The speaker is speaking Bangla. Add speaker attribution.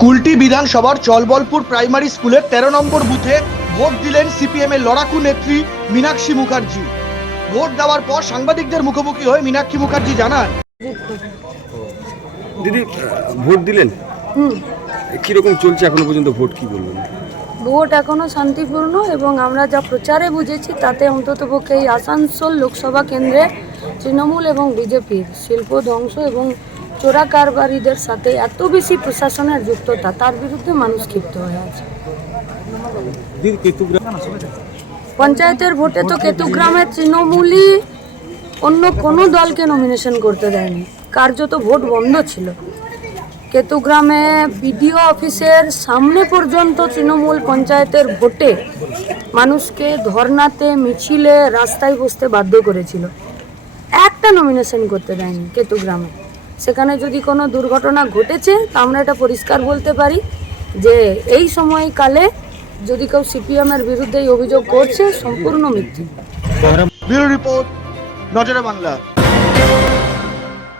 Speaker 1: কুলটি বিধানসভার চলবলপুর প্রাইমারি স্কুলের তেরো নম্বর বুথে ভোট দিলেন সিপিএম এর লড়াকু নেত্রী মীনাক্ষী মুখার্জি। ভোট দেওয়ার পর সাংবাদিকদের মুখোমুখি হয়ে মীনাক্ষী মুখার্জি জানান
Speaker 2: দিদি ভোট দিলেন?
Speaker 3: হুম।
Speaker 2: কীরকম চলছে এখনও পর্যন্ত ভোট কি বলবেন?
Speaker 3: ভোট এখনও শান্তিপূর্ণ এবং আমরা যা প্রচারে বুঝেছি তাতে অন্ততপক্ষে এই আসানসোল লোকসভা কেন্দ্রে তৃণমূল এবং বিজেপির শিল্প ধ্বংস এবং চোরা কারবারিদের সাথে এত বেশি প্রশাসনের যুক্ততা, তার বিরুদ্ধে মানুষ ক্ষিপ্ত হয়ে আছে। পঞ্চায়েতের ভোটে তো কেতুগ্রামের তৃণমূলই অন্য কোনো দলকে নমিনেশন করতে দেয়নি। কার্যত ভোট বন্ধ ছিল। কেতুগ্রামে বিডিও অফিসের সামনে পর্যন্ত তৃণমূল পঞ্চায়েতের ভোটে মানুষকে ধর্নাতে, মিছিলে, রাস্তায় বসতে বাধ্য করেছিল। একটা নমিনেশন করতে দেয়নি কেতুগ্রামে। সেখানে যদি কোনো দুর্ঘটনা ঘটেছে, তা আমরা এটা পরিষ্কার বলতে পারি যে এই সময়কালে যদি কেউ সিপিএমের বিরুদ্ধে এই অভিযোগ করছে, সম্পূর্ণ মিথ্যে।
Speaker 1: রিপোর্ট, নজরে বাংলা।